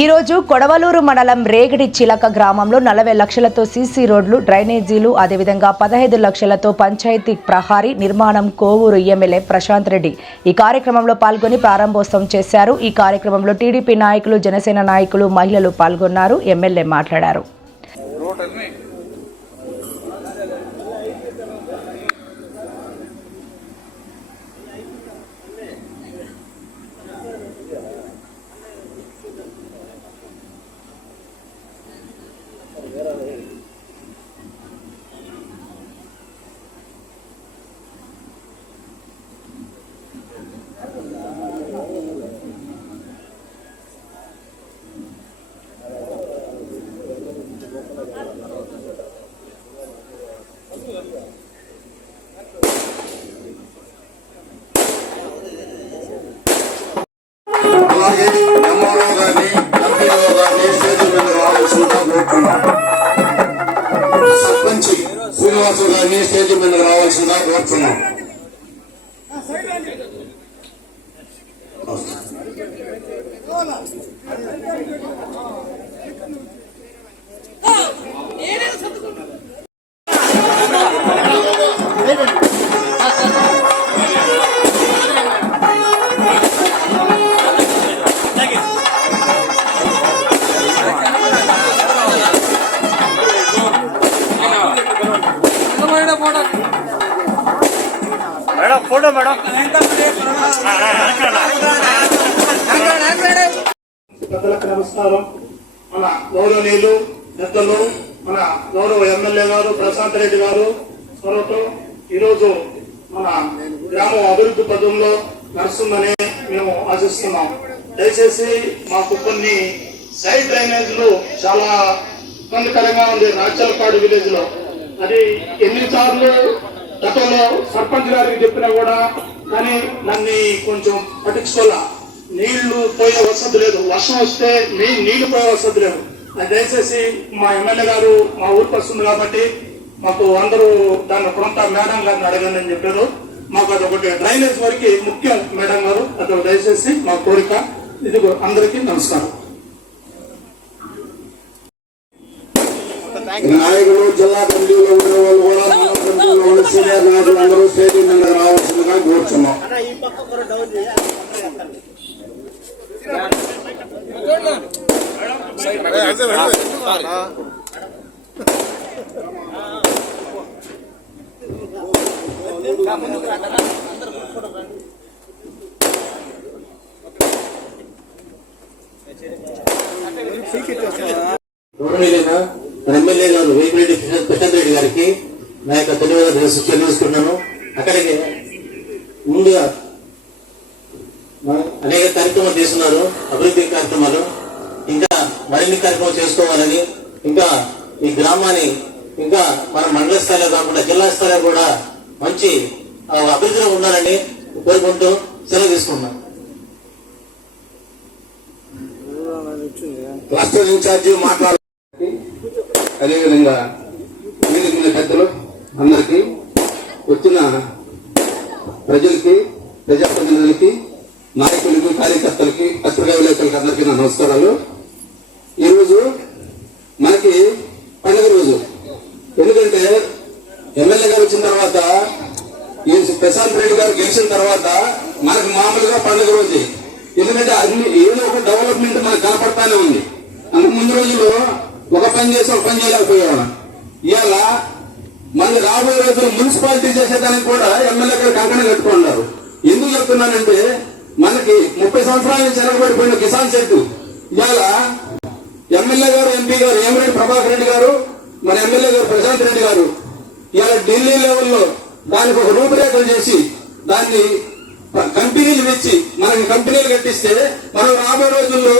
ఈరోజు కొడవలూరు మండలం రేగడి చిలక గ్రామంలో 40 లక్షలతో సీసీ రోడ్లు, డ్రైనేజీలు, అదేవిధంగా 15 లక్షలతో పంచాయతీ ప్రహారీ నిర్మాణం కోవూరు ఎమ్మెల్యే ప్రశాంత్ రెడ్డి ఈ కార్యక్రమంలో పాల్గొని ప్రారంభోత్సవం చేశారు. ఈ కార్యక్రమంలో టీడీపీ నాయకులు, జనసేన నాయకులు, మహిళలు పాల్గొన్నారు. ఎమ్మెల్యే మాట్లాడారు. అలాగే ఎంఆర్ఓ గారిని, ఎంపీఓ గారిని స్టేజ్ మీద రావాల్సిందిగా కోరుతున్నాం. సర్పంచ్ శ్రీనివాసు గారిని స్టేజ్ మీద రావాల్సిందిగా కోరుతున్నాం. Photo madam. పెద్దలకు నమస్కారం. మన గౌరవనీయులు పెద్దలు, మన గౌరవ ఎమ్మెల్యే గారు ప్రశాంత్ రెడ్డి గారు చొరవతో ఈరోజు మన గ్రామం అభివృద్ధి పదంలో నడుస్తుందని మేము ఆశిస్తున్నాం. దయచేసి మాకు కొన్ని సైడ్ డ్రైనేజీలు చాలా ఇబ్బందికరంగా ఉంది రాచలపాడు విలేజ్ లో. అది ఎన్నిసార్లు గతంలో సర్పంచ్ గారికి చెప్పినా కూడా కానీ నన్ను కొంచెం పట్టించుకోవాలా. నీళ్లు పోయే వసతి లేదు, వర్షం వస్తే నీళ్లు పోయే వసతి లేదు. అది దయచేసి మా ఎమ్మెల్యే గారు మా ఊరికి వస్తుంది కాబట్టి మాకు అందరూ దాన్ని కొంత మేడం గారిని అడగండి అని చెప్పారు. మాకు అది ఒకటి డ్రైనేజ్ వరకు ముఖ్యం మేడం గారు, అది దయచేసి మా కోరిక. ఇది అందరికీ నమస్కారం. నాయకులు, జిల్లా కమిటీలో ఉండే వాళ్ళు కూడా, మండల కమిటీలో ఉండే సీనియర్ నాయకులు అందరూ స్టేజ్ మీద రావాల్సిందిగా కోరుతున్నాం. గౌరవనీయులైన మన ఎమ్మెల్యే గారు వేమిరెడ్డి ప్రశాంత్ రెడ్డి గారికి నా యొక్క ధన్యవాదాలు చెల్లిస్తున్నాను. అక్కడికి ముందుగా అనేక కార్యక్రమాలు చేస్తున్నారు, అభివృద్ధి కార్యక్రమాలు. ఇంకా మరిన్ని కార్యక్రమాలు చేసుకోవాలని, ఇంకా ఈ గ్రామాన్ని ఇంకా మన మండల స్థాయిలో కాకుండా జిల్లా స్థాయిలో కూడా మంచి అభివృద్ధిలో ఉండాలని కోరుకుంటూ సెలవు తీసుకున్నాం. క్లస్టర్ ఇన్ఛార్జి మాట్లాడాలి. అదేవిధంగా వేదిక మీద పెద్దలు అందరికీ, వచ్చిన ప్రజలకి, ప్రజాప్రతినిధులకి, నాయకులకి, కార్యకర్తలకి, పత్రికా విలేకరులకి అందరికీ నా నమస్కారాలు. ఈరోజు మనకి పండుగ రోజు. ఎందుకంటే ఎమ్మెల్యే గారు వచ్చిన తర్వాత, ప్రశాంత్ రెడ్డి గారు గెలిచిన తర్వాత మనకు మామూలుగా పండుగ రోజు. ఎందుకంటే అన్ని ఏదో ఒక డెవలప్మెంట్ మనకు కనపడతానే ఉంది. అందుకు ముందు రోజుల్లో ఒక పని చేసి ఒక పని చేయలేకపోయేవాళ్ళం. ఇవాళ మళ్ళీ రాబోయే రోజులు మున్సిపాలిటీ చేసేదానికి కూడా ఎమ్మెల్యే గారు కంకణం కట్టుకున్నారు. ఎందుకు చెప్తున్నానంటే, మనకి 30 సంవత్సరాల నుంచి వెనకబడిపోయిన కిసాన్ చెట్టు ఇవాళ ఎమ్మెల్యే గారు, ఎంపీ గారు వేమిరెడ్డి ప్రభాకర్ రెడ్డి గారు, మన ఎమ్మెల్యే గారు ప్రశాంత్ రెడ్డి గారు ఇవాళ ఢిల్లీ లెవెల్లో దానికి ఒక రూపురేఖలు చేసి దాన్ని కంపెనీలు ఇచ్చి మనకి కంపెనీలు కట్టిస్తే మనం రాబోయే రోజుల్లో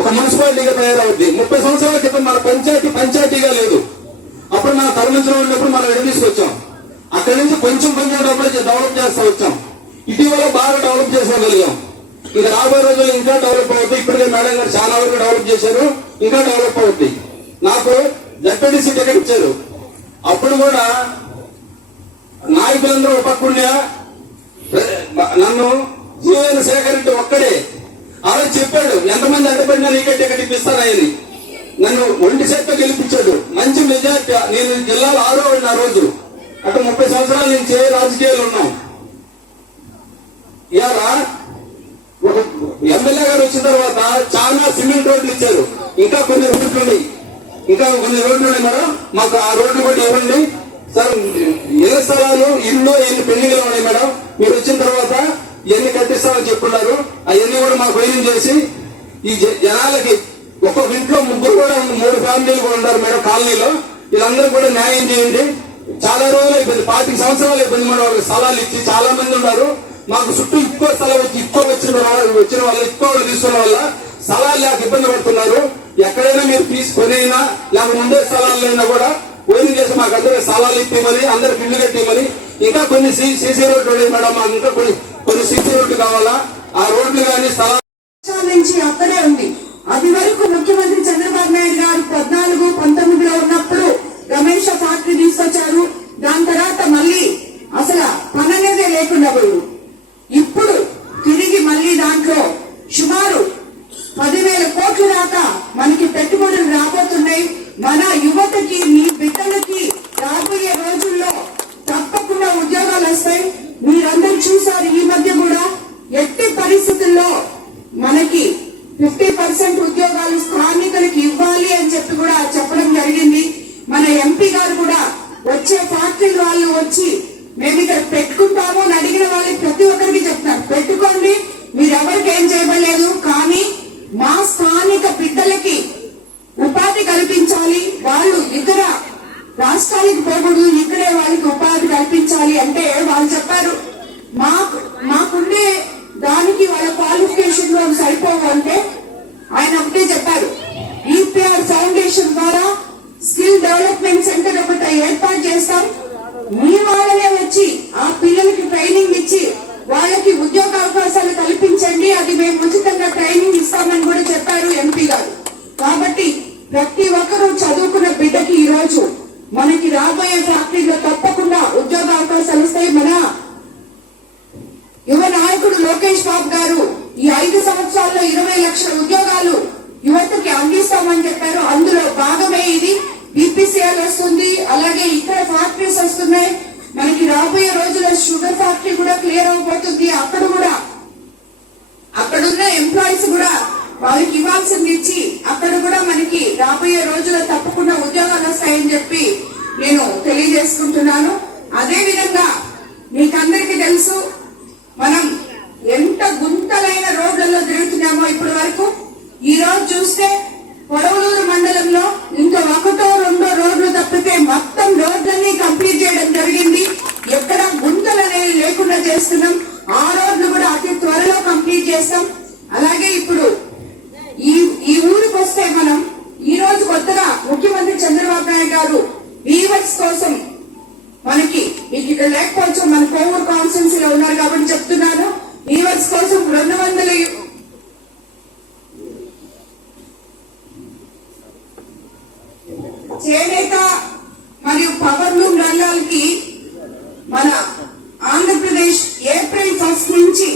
ఒక మున్సిపాలిటీగా తయారవుద్ది. 30 సంవత్సరాల క్రితం మన పంచాయతీగా లేదు. అప్పుడు మన తరలించడం ఉన్నప్పుడు మనం ఎడ తీసుకొచ్చాం. అక్కడి నుంచి కొంచెం డెవలప్ చేస్తూ వచ్చాం. ఇటీవల బాగా డెవలప్ చేసుకోగలిగాం. ఇది రాబోయే రోజుల్లో ఇంకా డెవలప్ అవుతుంది. ఇప్పటికే మేడం గారు చాలా వరకు డెవలప్ చేశారు, ఇంకా డెవలప్ అవుతుంది. నాకు జెడ్పీటీసీ టికెట్ ఇచ్చారు. అప్పుడు కూడా నాయకులందరూ పక్కనే నన్ను జీవన సేకరించి ఒక్కడే ఆవిడ చెప్పాడు ఎంతమంది అడ్డపడినా నీకే టికెట్ ఇప్పిస్తానని. నన్ను ఒంటి చేత్తో గెలిపించాడు. మంచి మెజార్టీ. నేను జిల్లాలో 6వ వాడిని ఆ రోజు. అటు 30 సంవత్సరాల నుంచి రాజకీయాలు ఉన్నాం. ఇవాళ ఒక ఎమ్మెల్యే గారు వచ్చిన తర్వాత చాలా సిమెంట్ రోడ్లు ఇచ్చారు. ఇంకా కొన్ని రోడ్లు ఉన్నాయి మేడం. మాకు ఆ రోడ్లు కూడా ఇవ్వండి సార్. ఇళ్ల స్థలాలు ఇల్లు ఎన్ని పెండింగ్లో ఉన్నాయి మేడం. మీరు వచ్చిన తర్వాత ఎన్ని కట్టిస్తామని చెప్పున్నారు. అవన్నీ కూడా మాకు వైద్యం చేసి ఈ జనాలకి ఒక్కొక్క ఇంట్లో 3 కూడా 3 ఫ్యామిలీలు కూడా ఉన్నారు మేడం కాలనీలో. వీళ్ళందరూ కూడా న్యాయం చేయండి. చాలా రోజులు అయిపోయింది, 25 సంవత్సరాలు అయిపోయింది మేడం. వాళ్ళకి స్థలాలు ఇచ్చి చాలా మంది ఉన్నారు. మాకు చుట్టూ ఎక్కువ స్థలం వచ్చి వచ్చిన వాళ్ళు ఎక్కువ తీసుకున్న వల్ల స్థలాలు లేక ఇబ్బంది పడుతున్నారు. ఎక్కడైనా మీరు తీసుకొనైనా లేకపోతే ముందే స్థలాలైనా కూడా ఓయిన్ చేసి మాకు అందరికి స్థలాలు ఇప్పమని, అందరికి ఇల్లు కట్టిమని. ఇంకా కొన్ని సీసీ రోడ్లు ఉన్నాయి మేడం. మాకు ఇంకా కొన్ని సీసీ రోడ్లు కావాలా. ఆ రోడ్లు కానీ స్థలాలు నుంచి అక్కడే ఉంది. అది వరకు ముఖ్యమంత్రి చంద్రబాబు నాయుడు గారు 14, 19లో ఉన్నప్పుడు రమేష్ ఫ్యాక్టరీ తీసుకొచ్చారు. దాని తర్వాత మళ్ళీ అసలు పని అనేదే లేకుండా పోయింది. ఇప్పుడు తిరిగి మళ్ళీ దాంట్లో సుమారు 10,000 కోట్ల దాకా మనకి పెట్టుబడులు రాబోతున్నాయి. మన యువతకి, మీ బిడ్డలకి రాబోయే రోజుల్లో తప్పకుండా ఉద్యోగాలు వస్తాయి. మీరందరూ చూసారు ఈ మధ్య కూడా ఎట్టి పరిస్థితుల్లో మనకి 50% ఉద్యోగాలు స్థానికులకు ఇవ్వాలి అని చెప్పి కూడా చెప్పడం జరిగింది. మన ఎంపీ గారు కూడా వచ్చే ఫ్యాక్టరీ వాళ్ళు వచ్చి మేము ఇక్కడ పెట్టుకుంటాము అని అడిగిన వాళ్ళకి ప్రతి ఒక్కరికి చెప్తారు, పెట్టుకోండి, మీరెవరికి ఏం చేయలేదు, కానీ మా స్థానిక బిడ్డలకి ఉపాధి కల్పించాలి. వాళ్ళు ఇతర రాష్ట్రాలకు పోకూడదు, ఇక్కడే వాళ్ళకి ఉపాధి కల్పించాలి అంటే వాళ్ళు చెప్పారు మాకుండే దానికి వాళ్ళ క్వాలిఫికేషన్ లో సరిపోవు అంటే ఆయన ఒకటే చెప్పారు, ఈపీఆర్ ఫౌండేషన్ ద్వారా స్కిల్ డెవలప్మెంట్ సెంటర్ ఒకటి ఏర్పాటు చేస్తాం. మీ వాళ్ళనే వచ్చి ఆ పిల్లలకి ట్రైనింగ్ ఇచ్చి వాళ్ళకి ఉద్యోగ అవకాశాలు కల్పించండి, అది మేము ఉచితంగా ట్రైనింగ్ ఇస్తామని కూడా చెప్పారు ఎంపీ గారు. కాబట్టి ప్రతి ఒక్కరూ చదువుకున్న బిడ్డకి ఈ రోజు మనకి రాబోయే ఫ్యాక్టరీలో తప్పకుండా ఉద్యోగ అవకాశాలు వస్తాయి. మన యువ నాయకుడు లోకేష్ బాబు గారు ఈ 5 సంవత్సరాల్లో 20 లక్షల ఉద్యోగాలు యువతకి అందిస్తామని చెప్పారు. అందులో భాగమే ఇది. బీపీసీఎల్ వస్తుంది, అలాగే ఇక్కడ ఫ్యాక్టరీస్ వస్తున్నాయి. మనకి రాబోయే రోజుల్లో షుగర్ ఫ్యాక్టరీ కూడా క్లియర్ అవబోతుంది. అక్కడున్న ఎంప్లాయీస్ కూడా వాళ్ళకి ఇవ్వాల్సింది ఇచ్చి అక్కడ కూడా మనకి రాబోయే రోజుల్లో తప్పకుండా ఉద్యోగాలు వస్తాయని చెప్పి నేను తెలియజేసుకుంటున్నాను. అదే విధంగా మీకందరికీ తెలుసు మనం ఎంత గుంతలైన రోడ్లలో తిరుగుతున్నామో ఇప్పటి వరకు. ఈ రోజు చూస్తే పొడవలూరు మండలంలో ఇంకా 1, 2 రోడ్లు తప్పితే మొత్తం రోడ్లన్నీ కంప్లీట్ చేయడం జరిగింది. ఎక్కడ గుంతలు అనేవి లేకుండా చేస్తున్నాం. ఆ రోడ్లు కూడా అతి త్వరలో కంప్లీట్ చేస్తాం. అలాగే ఇప్పుడు ఈ ఊరికి వస్తే మనం ఈ రోజు కొత్తగా ముఖ్యమంత్రి చంద్రబాబు నాయుడు గారు వీవర్స్ కోసం మనకి మీకు ఇక్కడ లేకపోవచ్చు, మన కోవూరు కాన్స్టిట్యున్సీలో ఉన్నారు కాబట్టి చెప్తున్నాను, వీవర్స్ కోసం 200 చేనేత మరియు పవర్ లూమ్ రంగాలకి మన ఆంధ్రప్రదేశ్ ఏప్రిల్ 1 నుంచి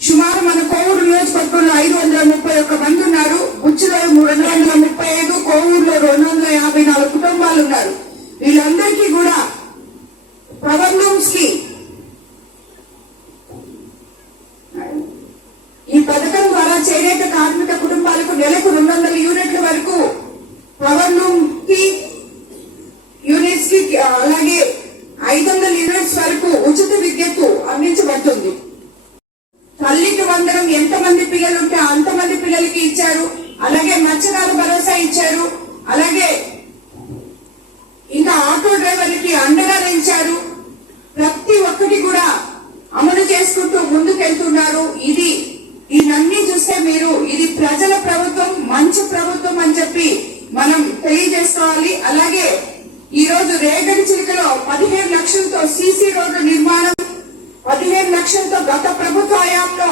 సుమారు మన కోవూరు నియోజకవర్గంలో 531 మంది ఉన్నారు. బుచ్చిలో 335, కోవూరులో 254 కుటుంబాలు ఉన్నారు. వీళ్ళందరికీ కూడా పవర్ లూమ్స్ కి ఈ పథకం ద్వారా చేనేత కార్మిక కుటుంబాలకు నెలకు 200 యూనిట్ల వరకు పవర్ లూమ్ కి యూనిట్స్ కి అలాగే 500 యూనిట్స్ వరకు ఉచిత విద్యకు అందించబడుతుంది. తల్లికి వందనం ఎంతమంది పిల్లలు ఉంటే అంతమంది పిల్లలకి ఇచ్చారు. అలాగే మత్స్యకార భరోసా ఇచ్చారు. అలాగే ఇంకా ఆటో డ్రైవర్లకి అండగా నిలిచారు. ప్రతి ఒక్కటి కూడా అమలు చేసుకుంటూ ముందుకెళ్తున్నారు. ఇవన్నీ చూస్తే మీరు ఇది ప్రజల ప్రభుత్వం, మంచి ప్రభుత్వం అని చెప్పి మనం తెలియజేసుకోవాలి. అలాగే ఈ రోజు రేగడి చిలుకలో 15 లక్షలతో సీసీ రోడ్డు నిర్మాణం, 15 లక్షలతో గత ప్రభుత్వ హయాంలో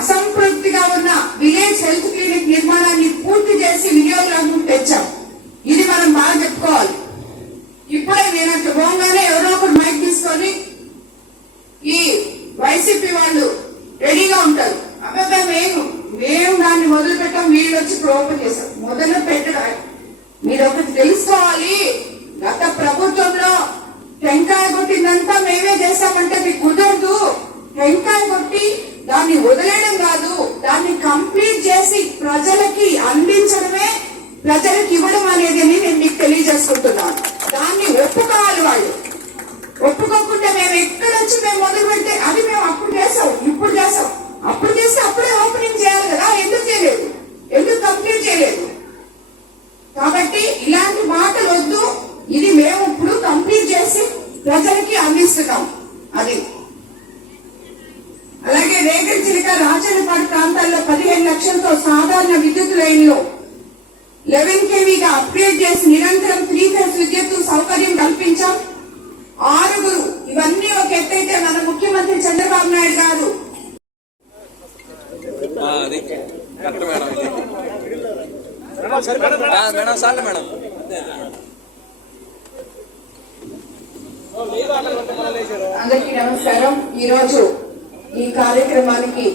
అసంపూర్తిగా ఉన్న విలేజ్ హెల్త్ క్లినిక్ నిర్మాణాన్ని పూర్తి చేసి వినియోగంలోకి తెచ్చాం. ఇది మనం బాగా చెప్పుకోవాలి. ఇప్పుడే నేను అట్లా పోగానే ఎవరో ఒకరు మైక్ తీసుకొని ఈ వైసీపీ వాళ్ళు రెడీగా ఉంటారు. అబ్బాయి మేము దాన్ని మొదలు పెట్టాం, వీళ్ళు వచ్చి ఓపెన్ చేశాం. మొదలు పెట్టడం మీరు ఒకటి తెలుసుకోవాలి, గత ప్రభుత్వంలో టెంకాయ కొట్టిందంతా మేమే చేశామంటే మీకు కుదరదు. టెంకాయ కొట్టి దాన్ని వదిలేయడం కాదు, దాన్ని కంప్లీట్ చేసి ప్రజలకి అందించడమే, ప్రజలకు ఇవ్వడం అనేది నేను మీకు తెలియజేసుకుంటున్నాను. దాన్ని ఒప్పుకోవాలి వాళ్ళు. ఒప్పుకోకుండా మేము ఎక్కడొచ్చి మేము మొదలు పెడితే అది మేము అప్పుడు చేసాం, ఇప్పుడు చేసాం. అప్పుడు చేస్తే అప్పుడే ఓపెనింగ్ చేయాలి కదా, ఎందుకు చేయలేదు, ఎందుకు కంప్లీట్ చేయలేదు? కాబట్టి ఇలాంటి మాటలు వద్దు. ఇది మేము ఇప్పుడు కంప్లీట్ చేసి ప్రజలకి అందిస్తున్నాం. అది అలాగే రేగడి చిలక రాజన్నపాడు ప్రాంతాల్లో 15 లక్షలతో సాధారణ విద్యుత్ లైన్లు 11 kVగా అప్గ్రేడ్ చేసి నిరంతరం 3 ఫేజ్ విద్యుత్ సౌకర్యం కల్పించాం. 6. ఇవన్నీ ఒక ఎత్తైతే మన ముఖ్యమంత్రి చంద్రబాబు నాయుడు గారు అందరికీ నమస్కారం. ఈరోజు ఈ కార్యక్రమానికి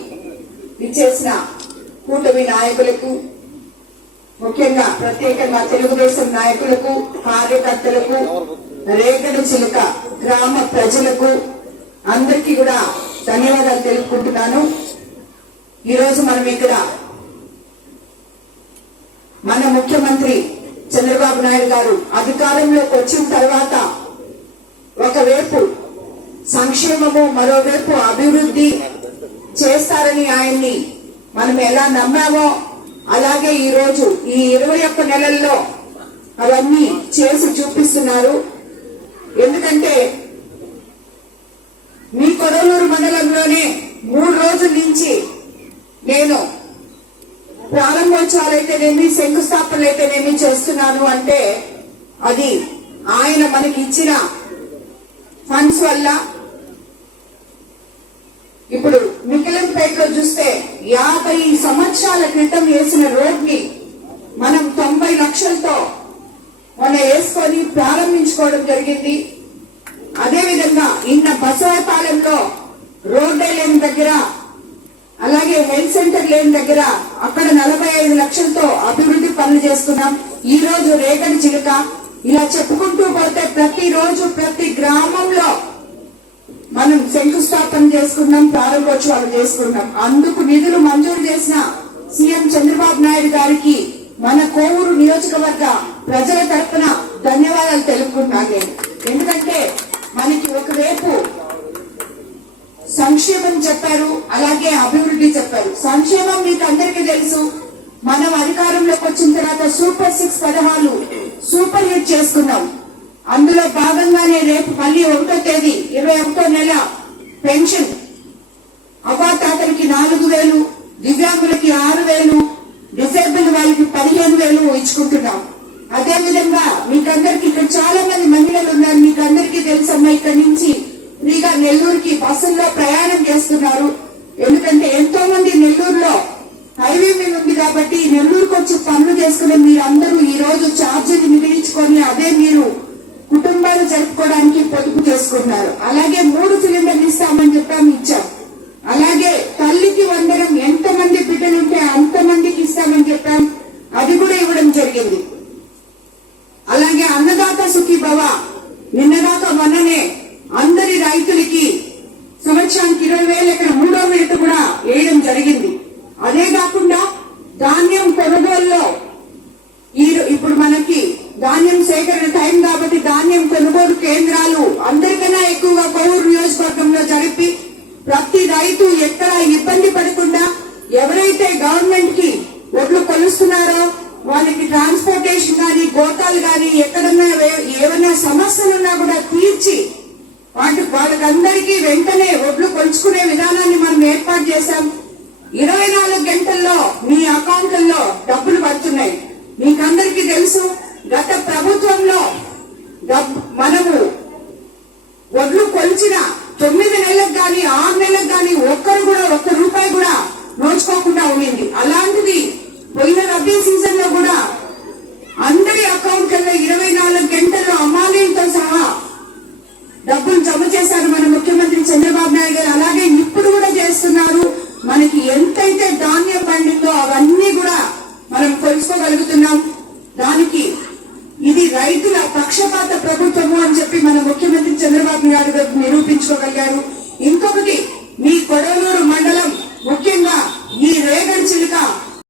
విచ్చేసిన కూటమి నాయకులకు, ముఖ్యంగా ప్రత్యేకంగా తెలుగుదేశం నాయకులకు, కార్యకర్తలకు, రేగడి చిలుక గ్రామ ప్రజలకు అందరికీ కూడా ధన్యవాదాలు తెలుపుకుంటున్నాను. ఈరోజు మనం ఇక్కడ మన ముఖ్యమంత్రి చంద్రబాబు నాయుడు గారు అధికారంలోకి వచ్చిన తర్వాత ఒకవైపు సంక్షేమము, మరోవైపు అభివృద్ధి చేస్తారని ఆయన్ని మనం ఎలా నమ్మామో అలాగే ఈ రోజు ఈ 21 నెలల్లో అవన్నీ చేసి చూపిస్తున్నారు. ఎందుకంటే మీ కొడవలూరు మండలంలోనే 3 రోజుల నుంచి నేను ప్రారంభోత్సవాలైతేనేమి, శంకుస్థాపనలైతేనేమి చేస్తున్నాను అంటే అది ఆయన మనకి ఇచ్చిన ఫండ్స్ వల్ల. ఇప్పుడు మికిలంపేటలో చూస్తే 50 సంవత్సరాల క్రితం వేసిన రోడ్ ని మనం 90 లక్షలతో మొన్న వేసుకొని ప్రారంభించుకోవడం జరిగింది. అదేవిధంగా ఇన్న బసవపాలెంలో రోడ్డే లేని దగ్గర, అలాగే హెల్త్ సెంటర్ లేని దగ్గర అక్కడ 45 లక్షలతో అభివృద్ధి పనులు చేస్తున్నాం. ఈ రోజు రేగడి చిలుక, ఇలా చెప్పుకుంటూ పోతే ప్రతిరోజు ప్రతి గ్రామంలో మనం శంకుస్థాపన చేసుకున్నాం, ప్రారంభోత్సవాలు చేసుకున్నాం. అందుకు నిధులు మంజూరు చేసిన సీఎం చంద్రబాబు నాయుడు గారికి మన కోవూరు నియోజకవర్గ ప్రజల తరఫున ధన్యవాదాలు తెలుపుకుంటున్నాను. ఎందుకంటే మనకి ఒకవైపు సంక్షేమం చెప్పారు, అలాగే అభివృద్ధి చెప్పారు. సంక్షేమం మీకు అందరికీ తెలుసు, మనం అధికారంలోకి వచ్చిన తర్వాత సూపర్ 6 పథకాలు సూపర్ హిట్ చేసుకున్నాం. అందులో భాగంగానే రేపు మళ్ళీ 1వ తేదీ 21వ నెల పెన్షన్ అవ్వాతాతలకి 4,000, దివ్యాంగులకి 6,000, డిసేబుల్ వాళ్ళకి 15,000 ఇచ్చుకుంటున్నాం. అదేవిధంగా మీకందరికి ఇక్కడ చాలా మంది మహిళలు ఉన్నారు, మీకు అందరికీ తెలుసమ్మా, ఇక్కడ నుంచి ఫ్రీగా నెల్లూరుకి బస్సుల్లో ప్రయాణం చేస్తున్నారు. ఎందుకంటే ఎంతో మంది నెల్లూరులో హైవే మీద ఉంది కాబట్టి నెల్లూరుకు వచ్చి పనులు చేసుకునే మీరందరూ ఈ రోజు ఛార్జీలు మిగిలించుకొని అదే మీరు కుటుంబాలు జరుపుకోవడానికి పొదుపు చేసుకున్నారు. అలాగే 3 సిలిండర్లు ఇస్తామని చెప్పాము, ఇచ్చాం. అలాగే తల్లికి వందనం, ఎంతమంది బిడ్డలుంటే అంతమందికి ఇస్తామని చెప్పాం, అది కూడా ఇవ్వడం జరిగింది. అలాగే అన్నదాత సుఖీభవ నిన్నదాకా మొన్ననే అందరి రైతులకి సంవత్సరానికి 20,000 ఎక్కడ 3వ విడత కూడా వేయడం జరిగింది. అదే కాకుండా ధాన్యం కొనుగోలులో ఇప్పుడు మనకి ధాన్యం సేకరణ టైం కాబట్టి ధాన్యం కొనుగోలు కేంద్రాలు అందరికన్నా ఎక్కువగా కోవూరు నియోజకవర్గంలో జరిపి ప్రతి రైతు ఎక్కడ ఇబ్బంది పడకుండా ఎవరైతే గవర్నమెంట్ కి ఒడ్లు కొలుస్తున్నారో వాళ్ళకి ట్రాన్స్పోర్టేషన్ గానీ, గోతాలు గానీ, ఎక్కడన్నా ఏమైనా సమస్యలున్నా కూడా తీర్చి వాళ్ళకందరికీ వెంటనే ఒడ్లు కొలుచుకునే విధానాన్ని మనం ఏర్పాటు చేశాం. 24 గంటల్లో మీ అకౌంట్లలో డబ్బులు పడుతున్నాయి. మీకందరికీ తెలుసు, గత ప్రభుత్వంలో మనము ఒడ్లు కొలిచిన 9 నెలలకు గాని 6 నెలలకు గాని ఒక్క రూపాయి కూడా నోచుకోకుండా ఉండింది. అలాంటిది పోయిన రబీ సీజన్ లో కూడా అందరి అకౌంట్లలో 24 గంటల్లో అమాలీలతో సహా డబ్బులు జమ చేశారు మన ముఖ్యమంత్రి చంద్రబాబు నాయుడు గారు. అలాగే ఇప్పుడు కూడా చేస్తున్నారు. మనకి ఎంతైతే ధాన్యం పండిందో అవన్నీ కూడా మనం కొలుసుకోగలుగుతున్నాం. దానికి ఇది రైతుల పక్షపాత ప్రభుత్వము అని చెప్పి మన ముఖ్యమంత్రి చంద్రబాబు నాయుడు గారు నిరూపించుకోగలిగారు. ఇంకొకటి